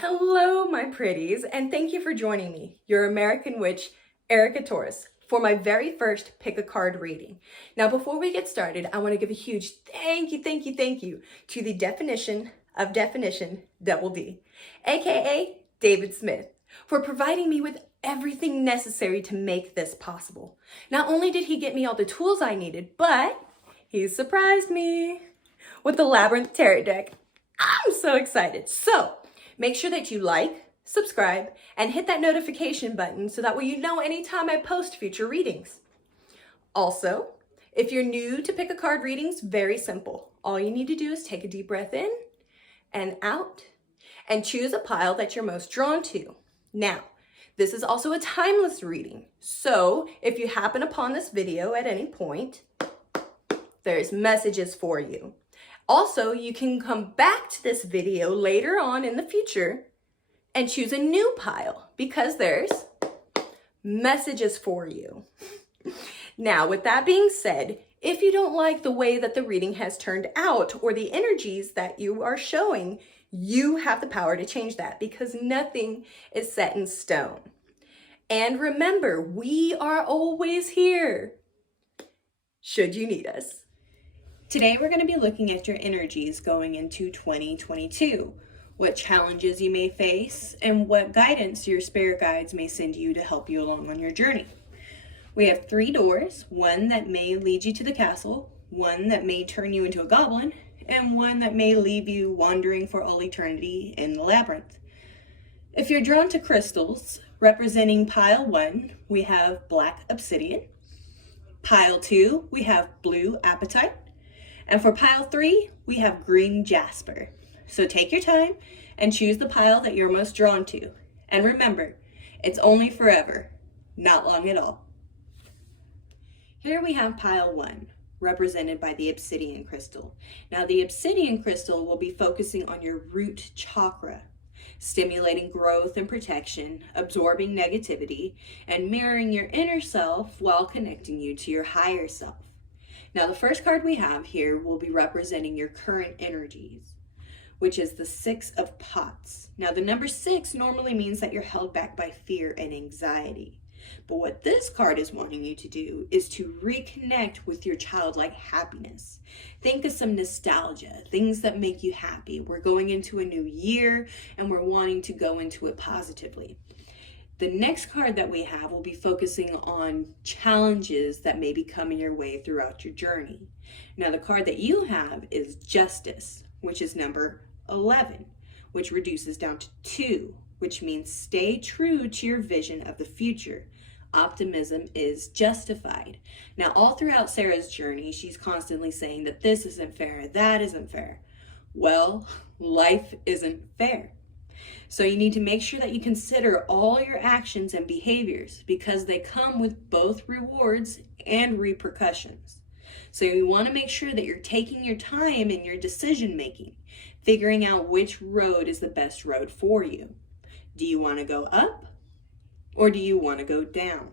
Hello, my pretties, and thank you for joining me, your American witch, Erica Torres, for my very first pick a card reading. Now, before we get started, I want to give a huge thank you to the definition of definition, Double D, aka David Smith, for providing me with everything necessary to make this possible. Not only did he get me all the tools I needed, but he surprised me with the Labyrinth tarot deck. I'm so excited. So, make sure that you like, subscribe, and hit that notification button so that way you know anytime I post future readings. Also, if you're new to pick a card readings, very simple. All you need to do is take a deep breath in and out and choose a pile that you're most drawn to. Now, this is also a timeless reading. So if you happen upon this video at any point, there's messages for you. Also, you can come back to this video later on in the future and choose a new pile because there's messages for you. Now, with that being said, if you don't like the way that the reading has turned out or the energies that you are showing, you have the power to change that because nothing is set in stone. And remember, we are always here should you need us. Today, we're going to be looking at your energies going into 2022, what challenges you may face, and what guidance your spirit guides may send you to help you along on your journey. We have 3 doors, one that may lead you to the castle, one that may turn you into a goblin, and one that may leave you wandering for all eternity in the labyrinth. If you're drawn to crystals, representing pile 1, we have black obsidian. Pile 2, we have blue apatite. And for pile 3, we have green jasper. So take your time and choose the pile that you're most drawn to. And remember, it's only forever, not long at all. Here we have pile 1, represented by the obsidian crystal. Now the obsidian crystal will be focusing on your root chakra, stimulating growth and protection, absorbing negativity, and mirroring your inner self while connecting you to your higher self. Now, the first card we have here will be representing your current energies, which is the 6 of Pots. Now, the number 6 normally means that you're held back by fear and anxiety. But what this card is wanting you to do is to reconnect with your childlike happiness. Think of some nostalgia, things that make you happy. We're going into a new year and we're wanting to go into it positively. The next card that we have will be focusing on challenges that may be coming your way throughout your journey. Now, the card that you have is Justice, which is number 11, which reduces down to 2, which means stay true to your vision of the future. Optimism is justified. Now, all throughout Sarah's journey, she's constantly saying that this isn't fair, that isn't fair. Well, life isn't fair. So you need to make sure that you consider all your actions and behaviors because they come with both rewards and repercussions. So you want to make sure that you're taking your time in your decision making, figuring out which road is the best road for you. Do you want to go up or do you want to go down?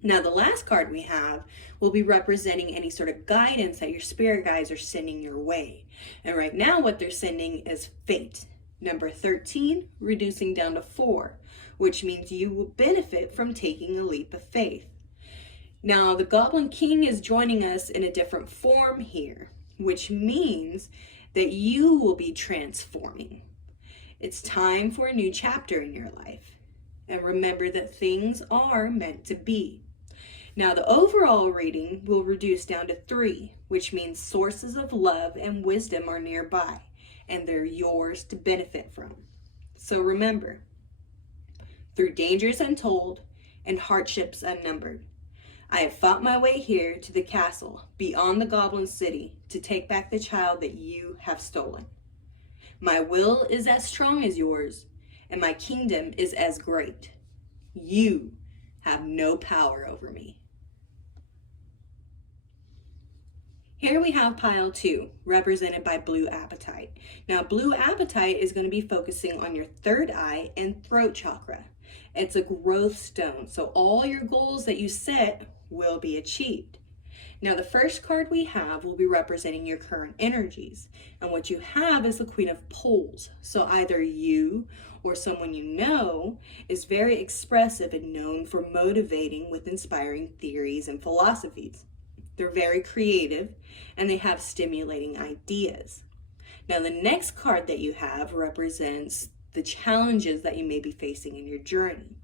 Now, the last card we have will be representing any sort of guidance that your spirit guides are sending your way. And right now what they're sending is fate. Number 13, reducing down to 4, which means you will benefit from taking a leap of faith. Now, the Goblin King is joining us in a different form here, which means that you will be transforming. It's time for a new chapter in your life. And remember that things are meant to be. Now, the overall reading will reduce down to 3, which means sources of love and wisdom are nearby, and they're yours to benefit from. So remember, through dangers untold and hardships unnumbered, I have fought my way here to the castle beyond the Goblin City to take back the child that you have stolen. My will is as strong as yours, and my kingdom is as great. You have no power over me. Here we have pile 2, represented by blue apatite. Now, blue apatite is going to be focusing on your 3rd eye and throat chakra. It's a growth stone, so all your goals that you set will be achieved. Now, the first card we have will be representing your current energies. And what you have is the Queen of Pentacles. So either you or someone you know is very expressive and known for motivating with inspiring theories and philosophies. They're very creative and they have stimulating ideas. Now, the next card that you have represents the challenges that you may be facing in your journey.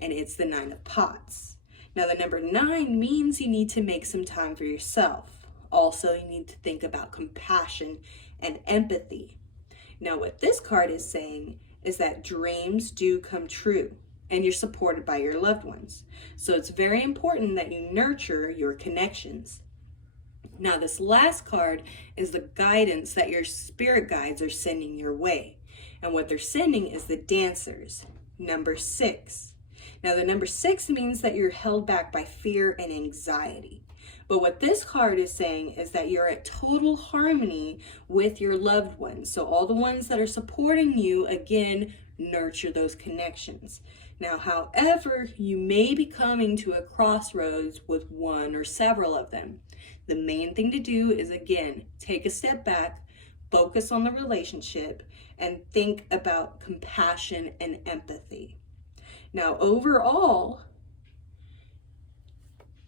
And it's the Nine of Pots. Now, the number 9 means you need to make some time for yourself. Also, you need to think about compassion and empathy. Now, what this card is saying is that dreams do come true and you're supported by your loved ones. So it's very important that you nurture your connections. Now, this last card is the guidance that your spirit guides are sending your way. And what they're sending is the Dancers, number 6. Now, the number 6 means that you're held back by fear and anxiety. But what this card is saying is that you're at total harmony with your loved ones. So all the ones that are supporting you, again, nurture those connections. Now, however, you may be coming to a crossroads with one or several of them. The main thing to do is, again, take a step back, focus on the relationship, and think about compassion and empathy. Now, overall,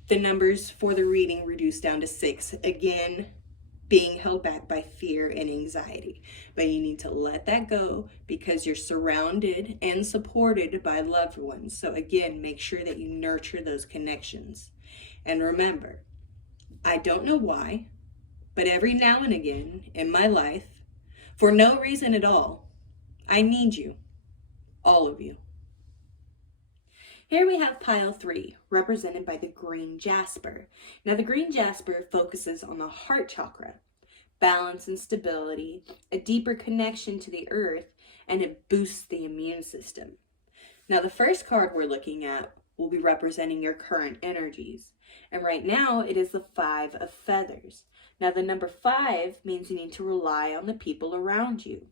the numbers for the reading reduced down to 6. Again, being held back by fear and anxiety. But you need to let that go because you're surrounded and supported by loved ones. So again, make sure that you nurture those connections. And remember, I don't know why, but every now and again in my life, for no reason at all, I need you, all of you. Here we have pile 3, represented by the green jasper. Now, the green jasper focuses on the heart chakra, balance and stability, a deeper connection to the earth, and it boosts the immune system. Now, the first card we're looking at will be representing your current energies. And right now, it is the 5 of feathers. Now, the number 5 means you need to rely on the people around you.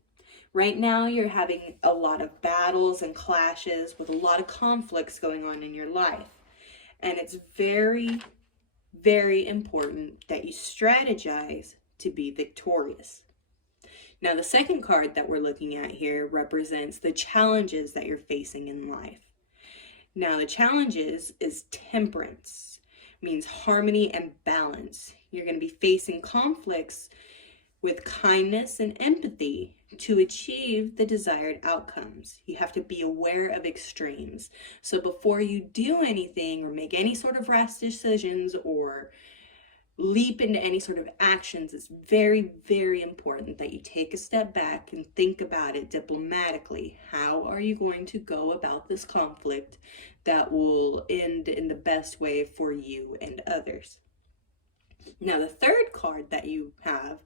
Right now, you're having a lot of battles and clashes with a lot of conflicts going on in your life. And it's very, very important that you strategize to be victorious. Now, the second card that we're looking at here represents the challenges that you're facing in life. Now, the challenges is temperance, means harmony and balance. You're going to be facing conflicts with kindness and empathy to achieve the desired outcomes. You have to be aware of extremes. So before you do anything or make any sort of rash decisions or leap into any sort of actions, it's very, very important that you take a step back and think about it diplomatically. How are you going to go about this conflict that will end in the best way for you and others? Now, the third card that you have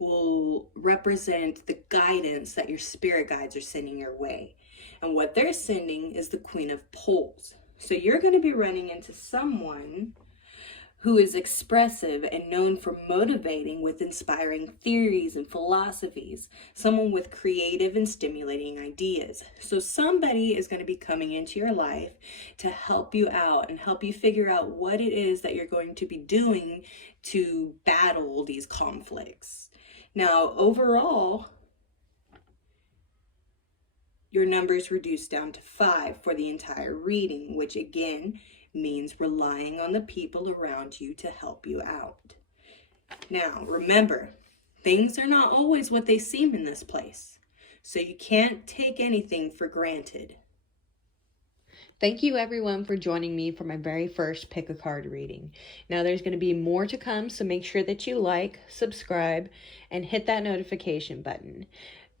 will represent the guidance that your spirit guides are sending your way. And what they're sending is the Queen of Pentacles. So you're going to be running into someone who is expressive and known for motivating with inspiring theories and philosophies, someone with creative and stimulating ideas. So somebody is going to be coming into your life to help you out and help you figure out what it is that you're going to be doing to battle these conflicts. Now, overall, your numbers reduced down to 5 for the entire reading, which again means relying on the people around you to help you out. Now, remember, things are not always what they seem in this place, so you can't take anything for granted. Thank you everyone for joining me for my very first pick a card reading. Now there's going to be more to come, so make sure that you like, subscribe, and hit that notification button.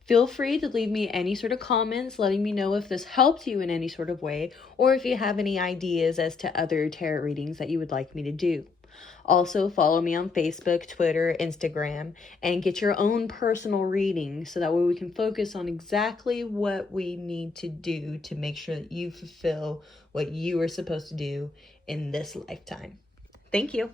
Feel free to leave me any sort of comments letting me know if this helped you in any sort of way, or if you have any ideas as to other tarot readings that you would like me to do. Also, follow me on Facebook, Twitter, Instagram, and get your own personal reading so that way we can focus on exactly what we need to do to make sure that you fulfill what you are supposed to do in this lifetime. Thank you.